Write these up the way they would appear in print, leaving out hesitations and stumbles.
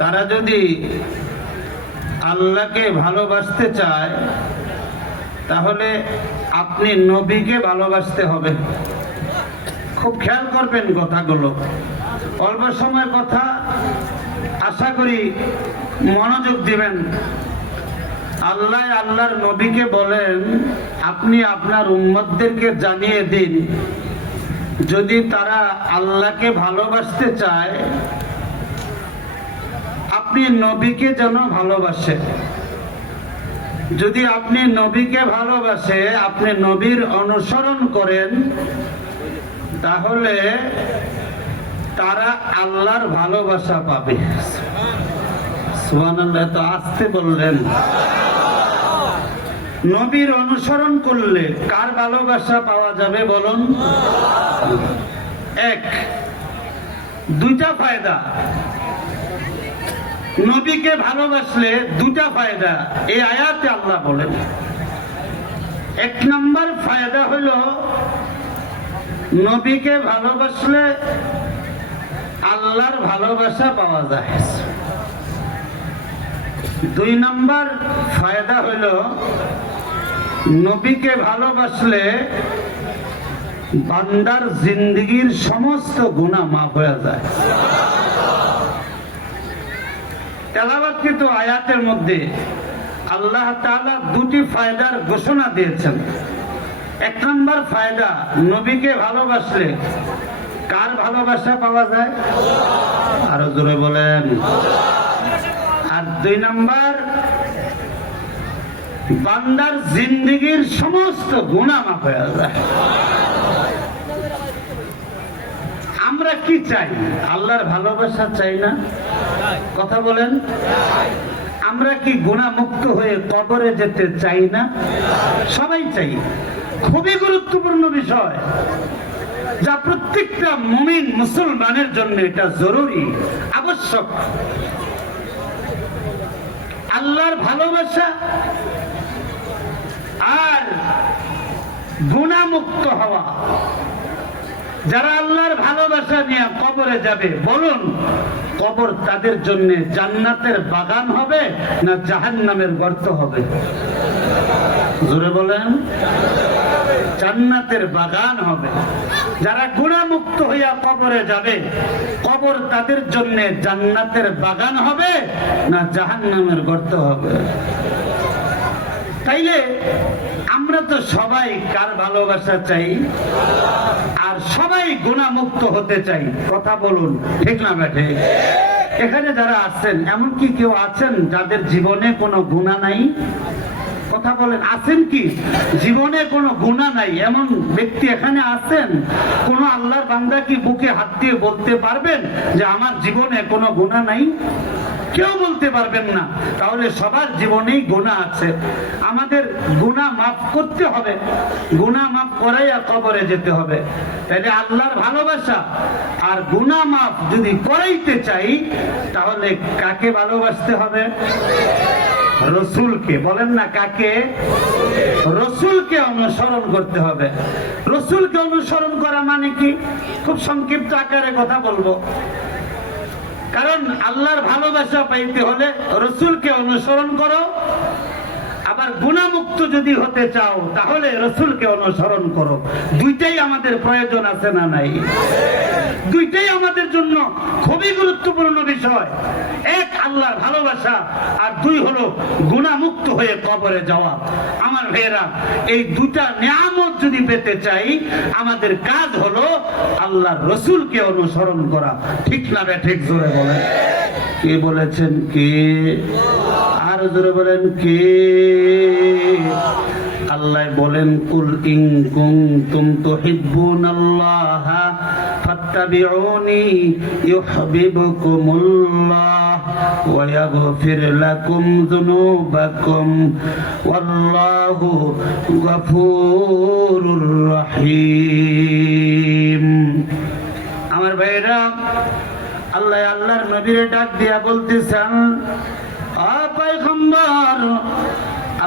তারা যদি আল্লাহকে ভালোবাসতে চায় তাহলে আপনি নবীকে ভালোবাসতে হবে। খুব খেয়াল করবেন কথাগুলো, অল্প সময় কথা, আশা করি মনোযোগ দিবেন। আল্লাহ আল্লাহর নবীকে বলেন, আপনি আপনার উম্মতদেরকে জানিয়ে দিন, যদি তারা আল্লাহকে ভালোবাসতে চায় আপনি নবীকে যেন ভালোবাসে। যদি আপনি নবীকে ভালোবাসে, আপনি নবীর অনুসরণ করেন, তাহলে তারা আল্লাহর ভালোবাসা পাবে। সুবহানাল্লাহ, তো আসতে বললেন। নবীর অনুসরণ করলে কার ভালোবাসা পাওয়া যাবে বলুন? এক, দুইটা ফায়দা। নবীকে ভালোবাসলে দুটা ফায়দা এই আয়াতে আল্লাহ বলেন। এক নম্বর ফায়দা হলো, নবীকে ভালোবাসলে আল্লাহর ভালোবাসা পাওয়া যায়। দুই নম্বর ফায়দা হলো, নবীকে ভালোবাসলে বান্দার জিন্দেগীর সমস্ত গুনাহ মাফ হয়ে যায়। তেলাওয়াতকৃত আয়াতের মধ্যে আল্লাহ তাআলা দুটি ফায়দার ঘোষণা দিয়েছেন। এক নম্বর ফায়দা, নবীকে ভালোবাসলে কার ভালোবাসা পাওয়া যায়? আরো জোরে বলেন। আর দুই নম্বর, বান্দার জিন্দেগীর সমস্ত গুনাহ মাফ হয়ে যায়। আমরা কি চাই? আল্লাহর ভালোবাসা চাই না? কথা বলেন। আমরা কি গুনাহ মুক্ত হয়ে কবরে যেতে চাই না? সবাই চাই। খুবই গুরুত্বপূর্ণ বিষয়, যা প্রত্যেকটা মুমিন মুসলমানের জন্য এটা জরুরি, আবশ্যক। আল্লাহর ভালোবাসা আর গুনাহ মুক্ত হওয়া। যারা আল্লাহর ভালোবাসা নিয়ে কবরে যাবে, বলুন কবর তাদের জন্য জান্নাতের বাগান হবে না জাহান্নামের গর্ত হবে? জোরে বলেন। জান্নাতের বাগান হবে। যারা গুনাহ মুক্ত হইয়া কবরে যাবে, কবর তাদের জন্য জান্নাতের বাগান হবে না জাহান্নামের গর্ত হবে? তাইলে আমরা তো সবাই কার ভালোবাসা চাই? আর সবাই গুনাহ মুক্ত হতে চাই। কথা বলুন, ঠিক না বেঠে? এখানে যারা আছেন, এমন কি কেউ আছেন যাদের জীবনে কোনো গুনাহ নাই? কথা বলেন, আছেন কি? জীবনে কোনো গুনাহ নাই এমন ব্যক্তি এখানে আছেন? কোন আল্লাহর বান্দা কি বুকে হাত দিয়ে বলতে পারবেন যে আমার জীবনে কোনো গুনাহ নাই? কেউ বলতে পারবেন না। তাহলে সবার জীবনেই গুনাহ আছে। আমাদের গুনাহ মাফ করতে হবে, গুনাহ মাফ করাইয়া কবরে যেতে হবে। তাহলে আল্লাহর ভালোবাসা আর গুনাহ মাফ যদি করাইতে চাই, তাহলে কাকে ভালোবাসতে হবে? রসুলকে। বলেন না কাকে? রসুলকে অনুসরণ করতে হবে। রসুলকে অনুসরণ করা মানে কি? খুব সংক্ষিপ্ত আকারে কথা বলবো। কারণ আল্লাহর ভালোবাসা পাইতে হলে রসুলকে অনুসরণ করো, আবার গুনাহমুক্ত যদি হতে চাও তাহলে রসুলকে অনুসরণ করো। দুইটাই আমাদের প্রয়োজন আছে না নাই? দুইটাই আমাদের জন্য খুবই গুরুত্বপূর্ণ বিষয়। এক আল্লাহর ভালোবাসা, আর দুই হলো গুনাহমুক্ত হয়ে কবরে যাওয়া। আমার ভাইয়েরা, এই দুটা নিয়ামত যদি পেতে চাই, আমাদের কাজ হলো আল্লাহর রসুলকে অনুসরণ করা। ঠিক না বে ঠিক? জোরে বলেন। কে বলেছেন? কে? আর জোরে বলেন কে? আল্লাহ বলেন, কুল ইন কুনতুম তুহিব্বুনাল্লাহ ফাত্তাবিউনি ইউহিব্বুকুমুল্লাহ ওয়া ইয়াগফির লাকুম যুনুবাকুম ওয়াল্লাহু গফুরুর রহিম। আমার ভাইরা, আল্লাহ আল্লাহর নবীরে ডাক দিয়া বলতেছেন, পয়গম্বর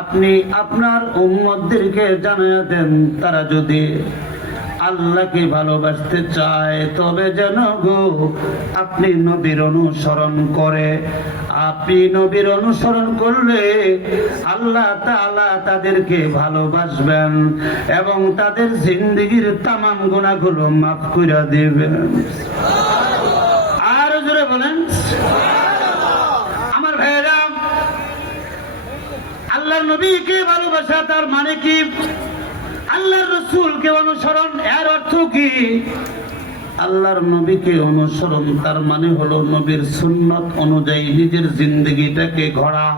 আপনি আপনার উম্মতদেরকে জানিয়ে দেন, তারা যদি আল্লাহকে ভালোবাসতে চায় তবে যেন গো আপনি নবীর অনুসরণ করে। আপনি নবীর অনুসরণ করলে আল্লাহ তাআলা তাদেরকে ভালোবাসবেন এবং তাদের জিন্দেগীর তামাম গুনাহগুলো মাফ করে দিবেন। আর জোরে বলেন আমার ভাইরা, আল্লাহর নবীকে ভালোবাসা তার মানে কি? আল্লাহর রাসূলকে অনুসরণ, এর অর্থ কি? আল্লাহর নবীকে অনুসরণ তার মানে হলো নবীর সুন্নত অনুযায়ী নিজের জিন্দেগিটাকে গড়া।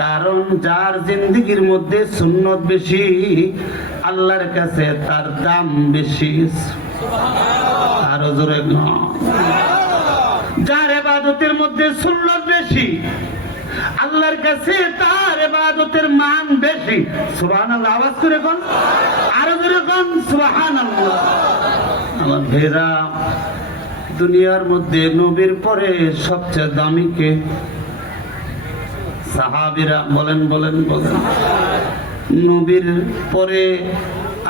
কারণ যার জিন্দেগির মধ্যে সুন্নত বেশি আল্লাহর কাছে তার দাম বেশি। আরো জোরে, যার ইবাদতের মধ্যে সুন্নত বেশি আল্লাহর কাছে তার ইবাদতের মান বেশি। সুবহানাল্লাহ, আওয়াজ করে কোন, আরো জোরে কোন সুবহানাল্লাহ। আমার ভাইরা, দুনিয়ার মধ্যে নবীর পরে সবচেয়ে দামি কে? সাহাবীরা। বলেন বলেন বলেন, নবীর পরে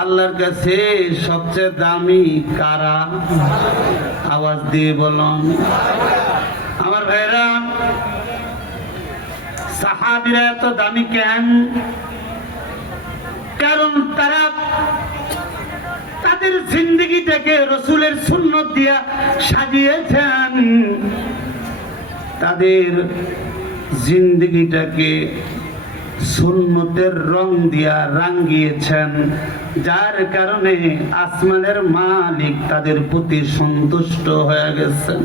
আল্লাহর কাছে সবচেয়ে দামি কারা? আওয়াজ দিয়ে বলুন। আমার ভাইরা, সাহাবীরা এত দামি কেন? কারণ তারা তাদের জিন্দেগিটাকে রাসূলের সুন্নত দিয়া সাজিয়েছেন, তাদের জিন্দেগিটাকে সুন্নতের রং দিয়া রাঙিয়েছেন, যার কারণে আসমানের মালিক তাদের প্রতি সন্তুষ্ট হয়ে গেছেন।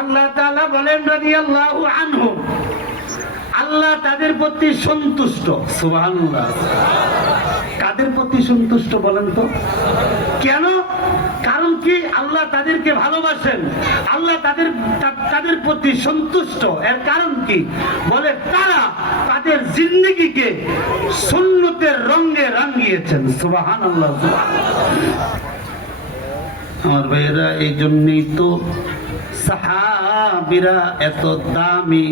আল্লাহ তাআলা বলেন রাদিয়াল্লাহু আনহু, আল্লাহ তাদের প্রতি সন্তুষ্ট। সুবহানাল্লাহ। কাদের প্রতি সন্তুষ্ট বলেন তো? কেন? কারণ কি? আল্লাহ তাদেরকে ভালোবাসেন, আল্লাহ তাদের প্রতি সন্তুষ্ট। এর কারণ কি? বলে তারা তাদের জিন্দেগিকে সুন্নতের রঙে রাঙিয়েছেন। সুবহানাল্লাহ। আমার ভাইয়েরা, এই জন্যই তো সাহাবীরা এত দামি,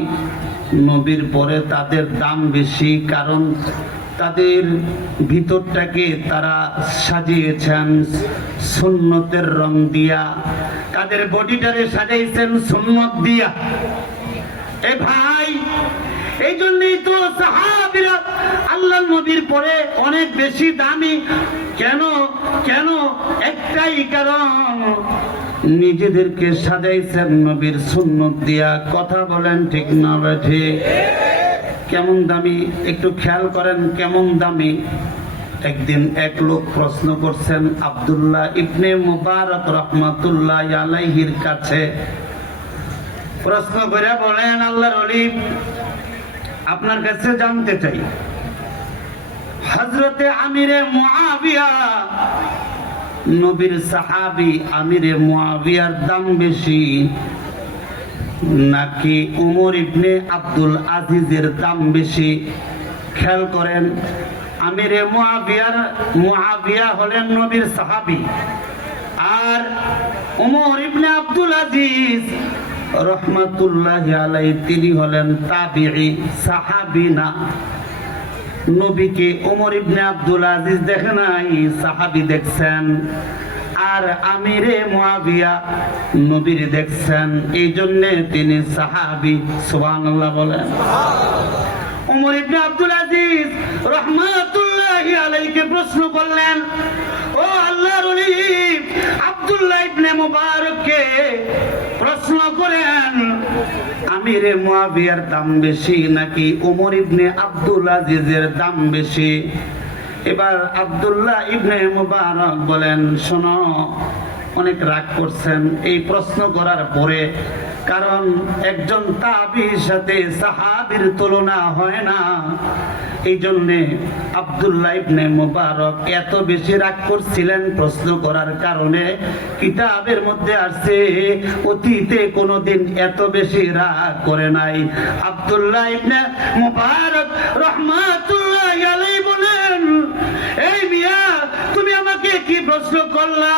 নবীর পরে তাদের দাম বেশি। কারণ তাদের ভিতরটাকে তারা সাজিয়েছেন সুন্নতের রং দিয়া, তাদের বডিটারে সাজাইছেন সুন্নত দিয়া। এ ভাই, এই জন্যই তো সাহাবীরা আল্লাহর নবীর পরে অনেক বেশি দামি। কেন? কেন? একটাই কারণ, নিজেদেরকে সাজাইছেন নবীর সুন্নত দিয়া। কথা বলেন ঠিক না ঠিক? কেমন দামি একটু খেয়াল করেন, কেমন দামি। একদিন এক লোক প্রশ্ন করছেন আব্দুল্লাহ ইবনে মুবারক রাহমাতুল্লাহ আলাইহির কাছে। প্রশ্ন করে বলেন, আল্লাহর ওলি, আপনার কাছে জানতে চাই, হযরতে আমিরে মুআবিয়া, নবীর সাহাবী আমিরে মুআবিয়ার দাম বেশি নাকি উমর ইবনে আব্দুল আজিজের দাম বেশি? খেয়াল করেন, আমিরে মুআবিয়া হলেন নবীর সাহাবী, আর উমর ইবনে আব্দুল আজিজ রহমাতুল্লাহি আলাইহি তিনি হলেন তাবিঈ, সাহাবী না। নবীকে উমর ইবনে আব্দুল আজিজ দেখে নাই, সাহাবী দেখছেন। আর আমিরে মুআবিয়া নবীর দেখছেন, এই জন্য তিনি সাহাবী। সুবহানাল্লাহ বলেন। উমর ইবনে আব্দুল আজিজ রাহমাতুল্লাহি আলাইহিকে প্রশ্ন করলেন, ও আল্লাহর ওলি, আব্দুল্লাহ ইবনে মুবারককে প্রশ্ন করেন, আমিরে মুআবিয়ার দাম বেশি নাকি উমর ইবনে আব্দুল আজিজের দাম বেশি? এবার আব্দুল্লাহ ইবনে মুবারক বলেন, শোনো, অনেক রাগ করছেন এই প্রশ্ন করার পরে, কারণ একজন তাবিঈর সাথে সাহাবীর তুলনা হয় না। এই জন্যে আব্দুল্লাহ ইবনে মুবারক এত বেশি রাগ করছিলেন প্রশ্ন করার কারণে। কিতাবের মধ্যে আসছে অতীতে কোনোদিন এত বেশি রাগ করে নাই। আব্দুল্লাহ ইবনে মুবারক রাহমাতুল্লাহি আলাইহি বলেন, এই মিয়া, তুমি আমাকে কি প্রশ্ন করলা?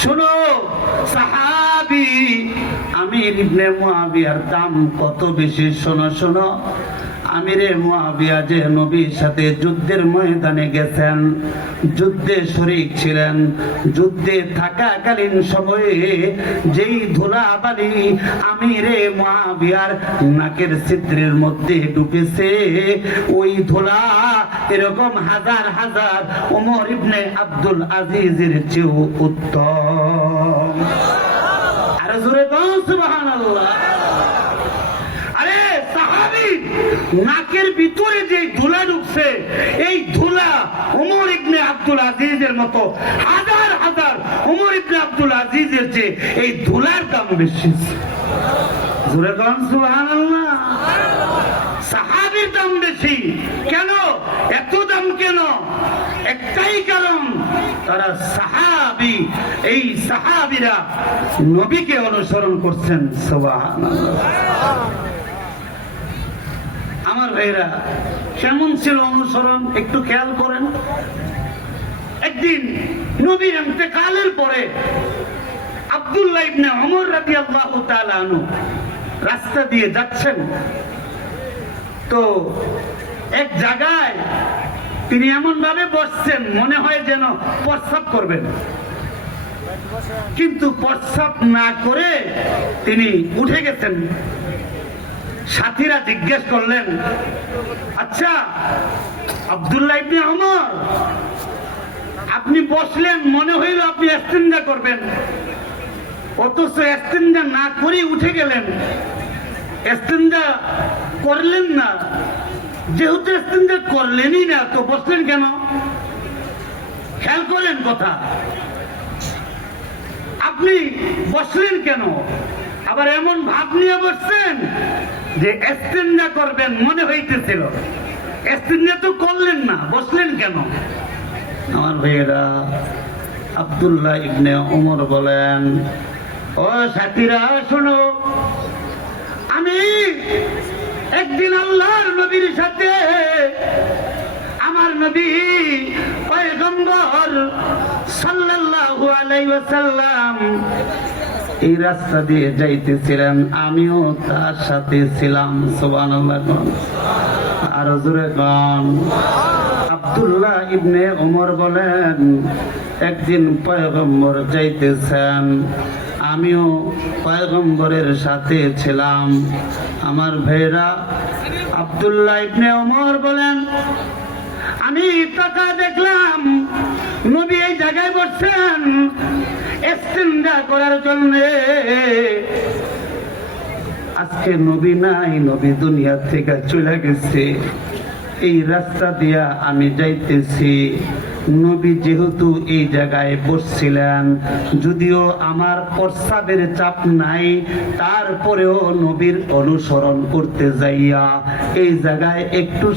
শোনো, সাহাবী আমির ইবনে মুআবিয়ার দাম কত বেশি, শোনো শোনো। আমিরে মুয়াবিয়া যে নবীর সাথে যুদ্ধের ময়দানে গেছেন, যুদ্ধে শরীক ছিলেন, যুদ্ধে থাকাকালীন সময়ে যেই ধুলাবালি আমিরে মুয়াবিয়ার নাকের ছিদ্রের মধ্যে ঢুকেছে, ওই ধুলা এরকম হাজার হাজার ওমর ইবনে আব্দুল আজিজের চেয়েও উত্তম। আর জোরে বল সুবহানাল্লাহ। আরে সাহাবী নাকের ভিতরে যে ধুলা ঢুকছে, এই ধুলা ওমর ইবনে আব্দুল আজিজের মতো হাজার হাজার ওমর ইবনে আব্দুল আজিজের চেয়ে এই ধুলার দাম বেশি। জোরে বল সুবহানাল্লাহ। সাহাবীর দাম বেশি কেন? এত দাম কেন? একটাই কারণ, তারা সাহাবী। এই সাহাবীরা নবীকে অনুসরণ করছেন। সুবহানাল্লাহ। আমার ভাইরা, কেমন ছিল অনুসরণ একটু খেয়াল করেন। একদিন নবীর ইন্তেকালের পরে আব্দুল্লাহ ইবনে ওমর রাদিয়াল্লাহু তাআলা আনহু রাস্তা দিয়ে যাচ্ছেন, তো এক জায়গায় তিনি এমন ভাবে বসছেন মনে হয় যেন প্রস্রাব করবেন, কিন্তু প্রস্রাব না করে তিনি উঠে গেছেন। সাথীরা জিজ্ঞেস করলেন, আচ্ছা আব্দুল্লাহ ইবনে ওমর, আপনি বসলেন মনে হইল আপনি ইস্তেঞ্জা করবেন, অথচ ইস্তেঞ্জা না করে উঠে গেলেন, ইস্তেঞ্জা করলেন না। যেহেতু ইস্তেঞ্জা করলেনই না, তো বসলেন কেন? খেয়াল করেন কথা, আপনি বসলেন কেন? আবার এমন ভাব নিয়ে বসছেন যে ইস্তেঞ্জা করবেন মনে হইতেছিল, ইস্তেঞ্জা তো করলেন না, বসলেন কেন? আমার ভাইয়েরা, আব্দুল্লাহ ইবনে ওমর বলেন, ও সাথীরা শোনো, আমি একদিন আল্লাহর নবীর সাথে, আমার নবী পয়গম্বর সাল্লাল্লাহু আলাইহি ওয়াসাল্লাম এই রাস্তা দিয়ে যাইতেছিলেন, আমিও তার সাথে ছিলাম। সুবহানাল্লাহ। আর জোরে গান। আব্দুল্লাহ ইবনে ওমর বলেন, একদিন পয়গম্বর যাইতেছেন, আমিও পয়গম্বরের সাথে ছিলাম। আমার ভাইরা, আব্দুল্লাহ ইবনে ওমর বলেন, আমি টাকা দেখলাম নবী এই জায়গায় বসছেন ইস্তেঞ্জা করার জন্য। আজকে নবী নাই, নবী দুনিয়া থেকে চলে গেছে। এই রাস্তা দিয়া আমি যাইতেছি, নবী যেহেতু এই জায়গায় বসছিলেন, যদিও আমার প্রস্রাবের চাপ নাই, তারপরেও নবীর অনুসরণ করতে যাইয়া এই জায়গায় একটু